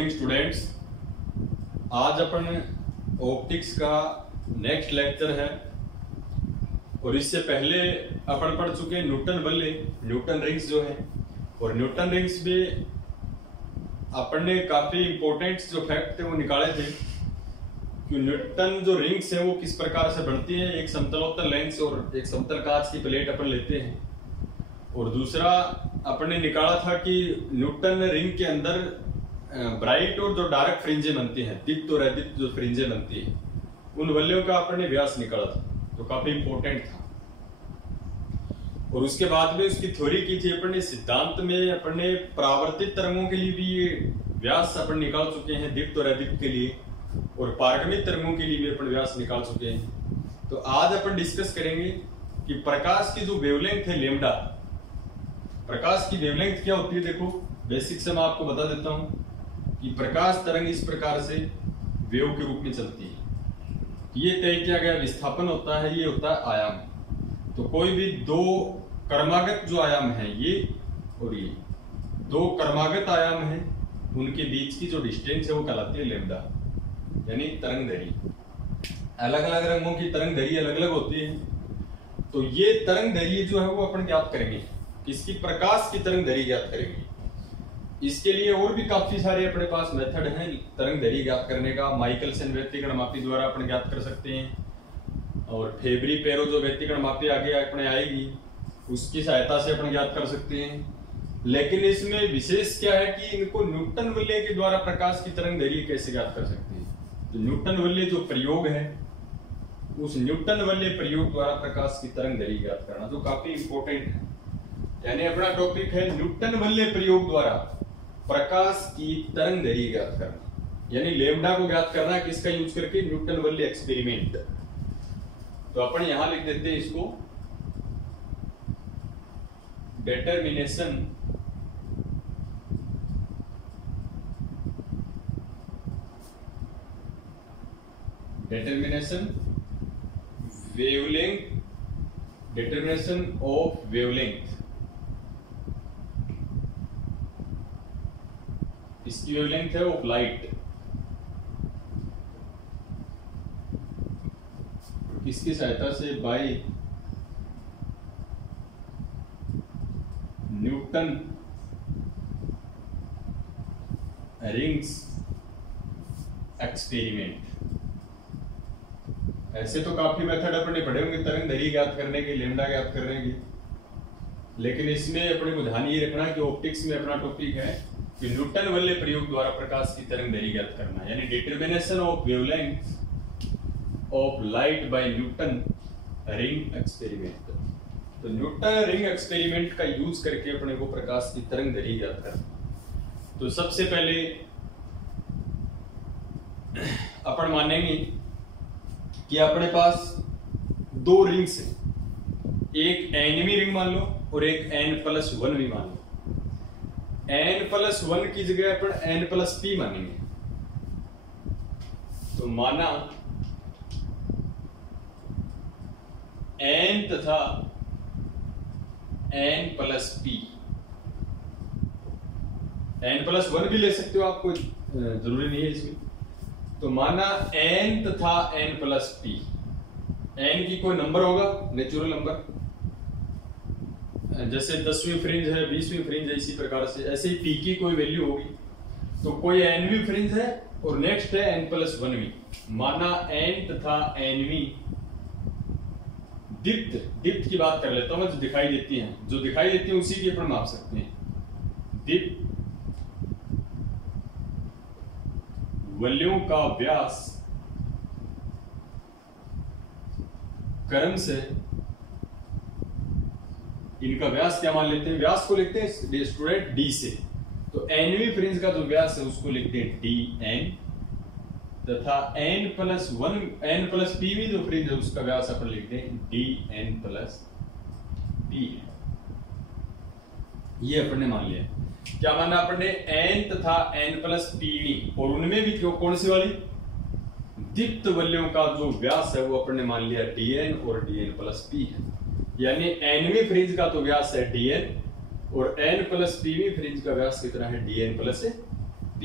Morning students. आज अपन optics का next lecture है और इससे पहले अपन पढ़ चुके हैं न्यूटन बल्ले, न्यूटन रिंग्स जो है। और न्यूटन रिंग्स में अपन ने काफी इंपॉर्टेंट जो फैक्ट थे वो निकाले थे कि न्यूटन जो रिंग्स है वो किस प्रकार से बनती है। एक समतलोत्तर लेंस और एक समतल कांच की प्लेट अपन लेते हैं और दूसरा अपन ने निकाला था कि न्यूटन रिंग के अंदर ब्राइट और जो डार्क फ्रिंजें बनती हैं, दीप्त और अदीप्त जो फ्रिंजें बनती हैं, उन वलयों का अपन ने व्यास निकाला था, तो काफी इंपॉर्टेंट था। और उसके बाद में उसकी थ्योरी की थी अपन ने। सिद्धांत में अपन ने परावर्तित तरंगों के लिए भी ये व्यास अपन निकाल चुके हैं, दीप्त और अदीप्त के लिए, और पारगमित तरंगों के लिए भी अपन व्यास निकाल चुके हैं। तो आज अपन डिस्कस करेंगे कि प्रकाश की जो वेवलेंथ है लेमडा, प्रकाश की वेवलेंथ क्या होती है। देखो बेसिक से मैं आपको बता देता हूं कि प्रकाश तरंग इस प्रकार से वेव के रूप में चलती है। ये तय किया गया विस्थापन होता है, ये होता है आयाम। तो कोई भी दो क्रमागत जो आयाम है, ये और ये दो क्रमागत आयाम है, उनके बीच की जो डिस्टेंस है वो कहलाती है लेमडा, यानी तरंग दैर्घ्य। अलग अलग रंगों की तरंग दैर्घ्य अलग अलग होती है। तो ये तरंग दैर्घ्य जो है वो अपन ज्ञात करेंगे, किसकी, प्रकाश की तरंग दैर्घ्य ज्ञात करेंगे। इसके लिए और भी काफी सारे अपने पास मेथड हैं तरंग दैर्घ्य ज्ञात करने का। माइकलसन व्यतिकरण मापी द्वारा अपन ज्ञात कर सकते हैं, और फेब्री पेरो जो व्यतिकरण मापी आगे अपने आएगी उसकी सहायता से अपन ज्ञात कर सकते हैं। लेकिन इसमें विशेष क्या है कि इनको न्यूटन वलय के द्वारा प्रकाश की तरंग दैर्घ्य कैसे ज्ञात कर सकते हैं। तो न्यूटन वलय जो प्रयोग है, उस न्यूटन वलय प्रयोग द्वारा प्रकाश की तरंग दैर्घ्य ज्ञात करना, जो काफी इंपॉर्टेंट है। यानी अपना टॉपिक है न्यूटन वलय प्रयोग द्वारा प्रकाश की तरंग दैर्घ्य ज्ञात करना, यानी लेमडा को ज्ञात करना किसका यूज करके, न्यूटन वलय एक्सपेरिमेंट। तो अपन यहां लिख देते हैं इसको, determination wavelength, determination of wavelength। इसकी वेवलेंथ है ऑफ लाइट, किसकी सहायता से, बाय न्यूटन रिंग्स एक्सपेरिमेंट। ऐसे तो काफी मेथड अपने पढ़े होंगे तरंग दैर्घ्य ज्ञात करने के, लेमडा ज्ञात करने की, लेकिन इसमें अपने को ध्यान ये रखना कि ऑप्टिक्स में अपना टॉपिक है कि न्यूटन वलय प्रयोग द्वारा प्रकाश की तरंग दैर्घ्य ज्ञात करना, यानी determination of wavelength of light by Newton ring experiment. तो न्यूटन रिंग एक्सपेरिमेंट का यूज करके अपने को प्रकाश की तरंग दैर्घ्य ज्ञात करना। तो सबसे पहले अपन मानेंगे कि अपने पास दो रिंग्स हैं, एक nवीं रिंग मान लो और एक n+1 भी मान लो। n+1 की जगह अपन n+p मानेंगे। तो माना n तथा n+p, n+1 भी ले सकते हो आप, कोई जरूरी नहीं है इसमें। तो माना n तथा n+p, n की कोई नंबर होगा, नेचुरल नंबर, जैसे 10वीं फ्रिंज है, 20वीं फ्रिंज है, इसी प्रकार से ऐसे ही p की कोई वैल्यू होगी। तो कोई nवीं फ्रिंज है और नेक्स्ट है n+1वीं। माना n तथा nवीं दीप्त की बात कर लेता हूं मैं, जो दिखाई देती है उसी की अपन माप सकते हैं। दीप्त वलयों का व्यास क्रम से, इनका व्यास क्या मान लेते हैं, व्यास को लिखते हैं स्टूडेंट d से। तो nवीं फ्रिंज का जो व्यास है उसको लिखते हैं dn, तथा n+p जो फ्रिंज है उसका व्यास अपन लिखते हैं dn+p। ये अपन ने मान लिया। क्या माना अपन ने, n तथा n+p, और उनमें भी क्यों, कौन सी वाली, दीप्त वलयों का जो व्यास है वो अपन ने मान लिया dn और dn+p है। यानी nवीं फ्रिंज का तो व्यास है dn और n+pवीं फ्रिंज का व्यास कितना है, dn+p।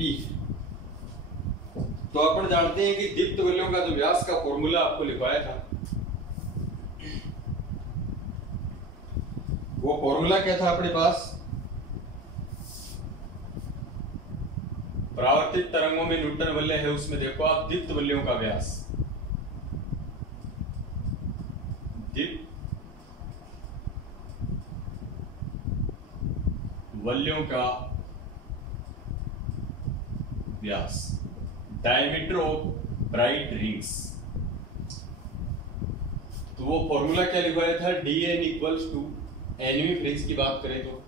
तो अपन जानते हैं कि दीप्त बल्लियों का जो व्यास का फॉर्मूला आपको लिखवाया था, वो फॉर्मूला क्या था अपने पास? परावर्तित तरंगों में न्यूटन बल्ले है, उसमें देखो आप दीप्त बल्लियों का व्यास, दीप्त बल्लियों का व्यास, डायमीटर ऑफ ब्राइट रिंग्स। तो वो फॉर्मूला क्या लिखवाया था? dn equals to N V fringe की बात करें तो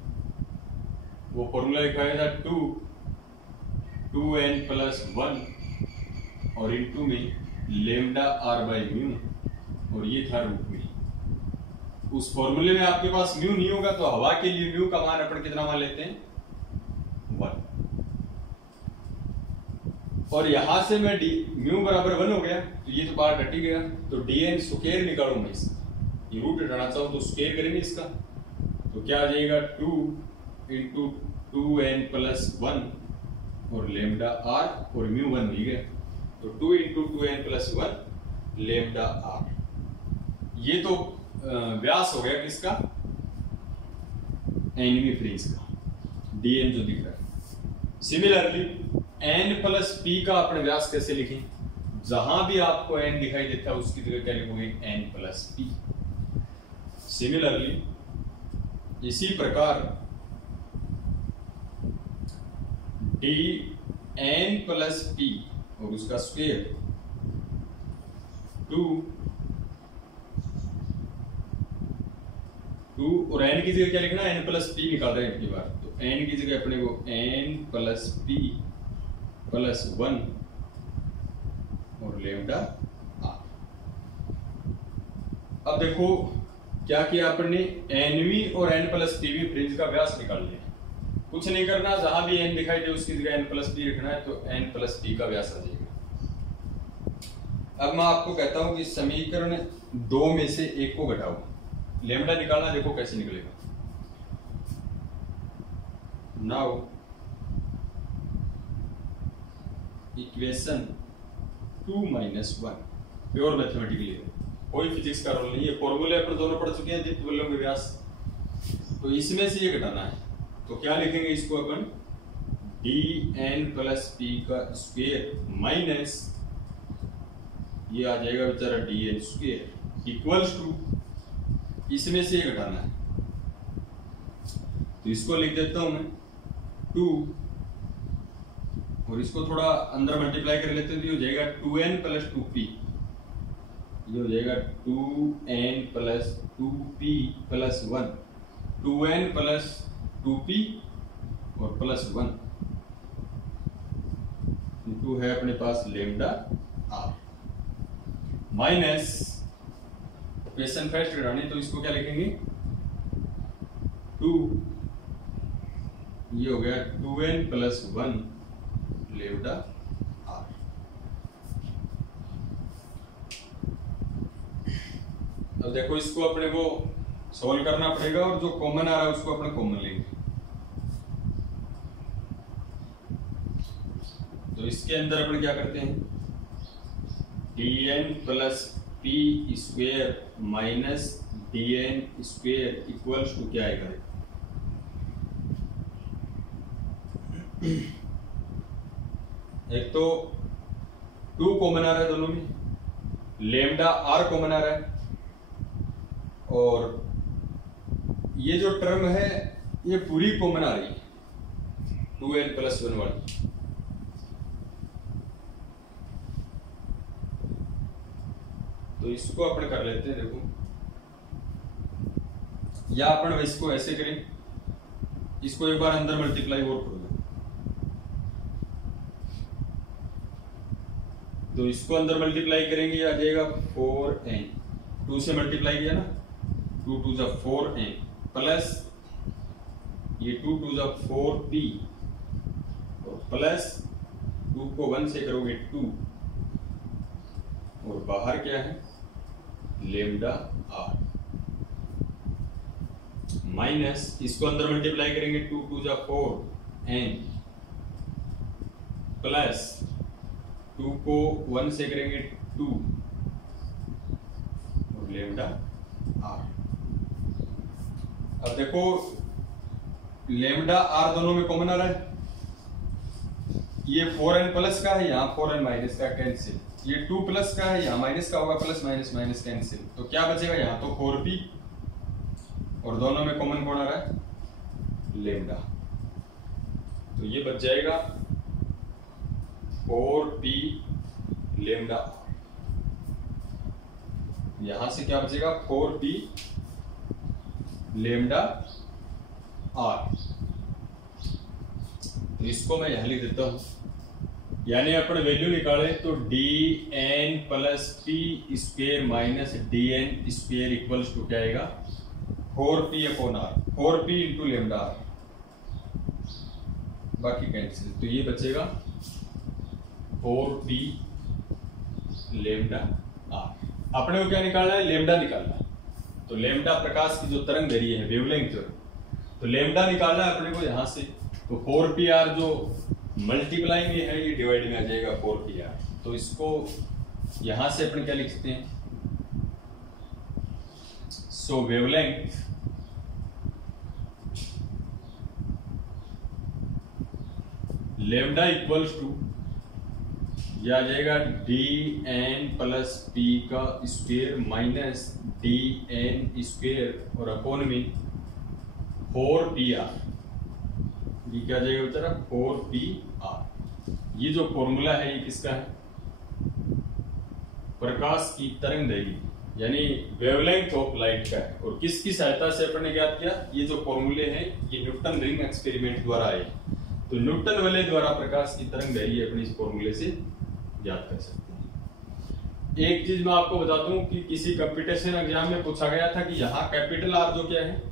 वो फॉर्मूला लिखवाया था 2n प्लस 1 और इनटू में लेमडा r बाई म्यू, और ये था रूट में। उस फॉर्मूले में आपके पास म्यू नहीं होगा तो हवा के लिए म्यू का मान अपन कितना मान लेते हैं? 1। और यहां से मैं म्यू बराबर 1 हो गया तो ये तो पार्ट हट ही गया, तो dn स्क्वायर निकालू मैं इसका, ये रूट हटाना चाहूं तो स्क्वायर करेंगे इसका, तो क्या आ जाएगा 2 इंटू 2n प्लस 1 और लेमडा r, और म्यू 1 मिल गया, तो 2 into 2n plus 1 lambda r। ये तो व्यास हो गया किसका? एनवी फ्रिंज का, dn जो दिख रहा है। सिमिलरली n प्लस p का अपने व्यास कैसे लिखें? जहां भी आपको n दिखाई देता है उसकी जगह क्या लिखोगे? n plus p। सिमिलरली इसी प्रकार dn प्लस p और उसका स्क्वायर 2 और n की जगह क्या लिखना? n प्लस p निकाल रहे हैं इतनी बार, तो n की जगह अपने को n प्लस p प्लस 1 और लेमडा r। अब देखो क्या किया अपने? nv और n प्लस pv फ्रिंज का व्यास निकाल लिया। कुछ नहीं करना, जहां भी n दिखाई दे उसकी जगह n प्लस p रखना है, तो n प्लस p का व्यास आ जाएगा। अब मैं आपको कहता हूं कि समीकरण 2 में से एक को घटाओ, लेमडा निकालना, देखो कैसे निकलेगा। Now equation 2 minus 1 pure mathematically है, कोई फिजिक्स का रोल नहीं है, फॉर्मूले अपन दोनों पढ़ चुके हैं दीप्त बल्लियों के व्यास, तो इसमें से ये घटाना है, तो क्या लिखेंगे इसको अपन? dn प्लस p का स्क्वायर माइनस ये आ जाएगा बेचारा dn स्क्वायर इक्वल्स टू, इसमें से ये घटाना है, तो इसको लिख देता हूं मैं 2 और इसको थोड़ा अंदर मल्टीप्लाई कर लेते हैं, तो ये हो जाएगा 2n प्लस 2p, ये हो जाएगा 2n plus 2p plus 1, 2n plus 2p और प्लस 1 इंटू है अपने पास lambda r minus equation first घटानी, तो इसको क्या लिखेंगे? 2, ये हो गया 2n प्लस 1 लेमडा r। अब देखो इसको अपने को सॉल्व करना पड़ेगा, और जो कॉमन आ रहा है उसको अपने कॉमन लेंगे, तो इसके अंदर अपन क्या करते हैं? dn plus p square minus dn square equals to क्या आएगा? एक तो 2 कॉमन आ रहा है दोनों में, लेमडा r कॉमन आ रहा है, और ये जो टर्म है ये पूरी कॉमन आ रही है 2n प्लस 1 वाली। तो इसको अपन कर लेते हैं, देखो, या अपन इसको ऐसे करें, इसको एक बार अंदर मल्टीप्लाई और कर दो, तो इसको अंदर मल्टीप्लाई करेंगे आ जाएगा 4n, 2 से मल्टीप्लाई किया ना, 2 2 जा 4n प्लस ये 2 2 जा 4p और प्लस 2 को 1 से करोगे 2 और बाहर क्या है? लेमडा r माइनस इसको अंदर मल्टीप्लाई करेंगे 2 2 जा 4n प्लस 2 को 1 से करेंगे 2 और लेमडा आर। अब देखो लेमडा आर दोनों में कॉमन आ रहा है, ये 4n प्लस का है, यहाँ 4n माइनस का कैंसिल, ये 2 प्लस का है, यहाँ माइनस का होगा, प्लस माइनस माइनस कैंसिल, तो क्या बचेगा यहाँ तो 4p और दोनों में कॉमन कौन आ रहा है लेमडा, तो ये बच जाएगा 4p लेमडा। यहां से क्या बचेगा 4p लेमडा आर, तो इसको मैं यहां लिख देता हूं, यानी अपन वैल्यू निकाले तो dn plus p square minus dn square equals to क्या आएगा 4p upon R, 4p into lambda R, बाकी कैंसिल, तो ये बचेगा 4p लेमडा आर। अपने को क्या निकालना है लेमडा निकालना है, तो लेमडा प्रकाश की जो तरंग दैर्घ्य है वेवलेंथ, तो लेमडा निकालना है अपने को यहां से, तो 4pr जो मल्टीप्लाई में है ये डिवाइड में आ जाएगा 4pr, तो इसको यहां से अपन क्या लिखते हैं, सो वेवलेंथ लेमडा इक्वल्स टू यह आ जाएगा dn प्लस p का स्क्वेयर माइनस dn स्क्वेयर और अपॉन में 4pr, ये क्या जाएगा बेचारा 4pr। ये जो फॉर्मूला है ये किसका है प्रकाश की तरंग दैर्घ्य यानी वेवलेंथ ऑफ लाइट का है, और किसकी सहायता से अपन ने ज्ञात किया, ये जो फॉर्मूले हैं ये न्यूटन रिंग एक्सपेरिमेंट द्वारा आए, तो न्यूटन वाले द्वारा प्रकाश की तरंग दैर्घ्य अपने इस फॉर्मूले से याद कर सकते हैं। एक चीज मैं आपको बता दूं कि किसी कंपटीशन एग्जाम में पूछा गया था कि यहाँ कैपिटल आर जो क्या है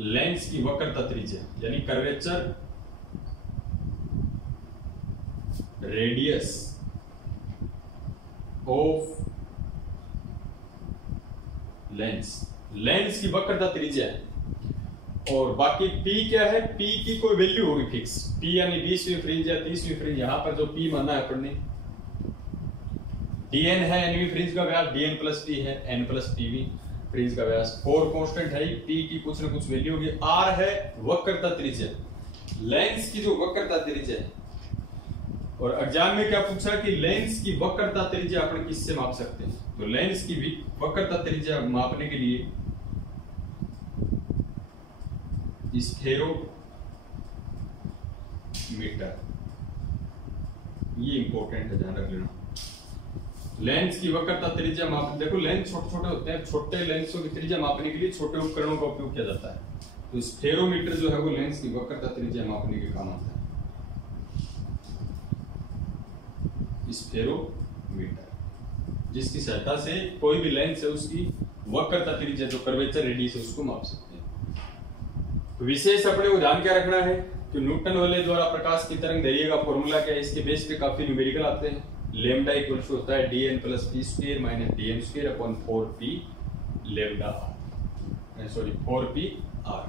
लेंस की वक्रता त्रिज्या यानी कर्वेचर रेडियस ऑफ लेंस की वक्रता त्रिज्या है, और बाकी p क्या है, p की कोई वैल्यू होगी फिक्स, p यानी 20वीं फ्रिंज या 30वीं फ्रिंज, यहां पर जो p माना है अपन ने, dn है nवीं फ्रिंज का व्यास, dn प्लस p है n प्लस pवीं फ्रिंज का व्यास, 4 कांस्टेंट है, p की कुछ ना कुछ वैल्यू होगी, r है वक्रता त्रिज्या, लेंस की जो वक्रता त्रिज्या है, और एग्जाम में क्या पूछा कि लेंस की वक्रता त्रिज्या अपन किससे माप सकते हैं, तो लेंस की वक्रता त्रिज्या मापने के लिए स्फेरोमीटर, ये इंपॉर्टेंट है ध्यान रख लेना। लेंस की वक्रता त्रिज्या माप, देखो लेंस छोटे छोटे होते हैं, छोटे लेंसों की त्रिज्या मापने के लिए छोटे उपकरणों का उपयोग किया जाता है, तो स्फेरोमीटर जो है वो लेंस की वक्रता त्रिज्या मापने के काम आता है। स्फेरोमीटर जिसकी सहायता से कोई भी लेंस है उसकी वक्रता त्रिज्या जो कर्वेचर रेडियस है उसको माप सकते हैं। तो विशेष अपने को ध्यान क्या रखना है कि न्यूटन वाले द्वारा प्रकाश की तरंग दैर्घ्य का फॉर्मूला क्या है, इसके बेस पे काफी न्यूमेरिकल आते हैं। लेमडा इक्वल टू होता है dn plus p square minus dn square upon 4p lambda R, sorry 4p are.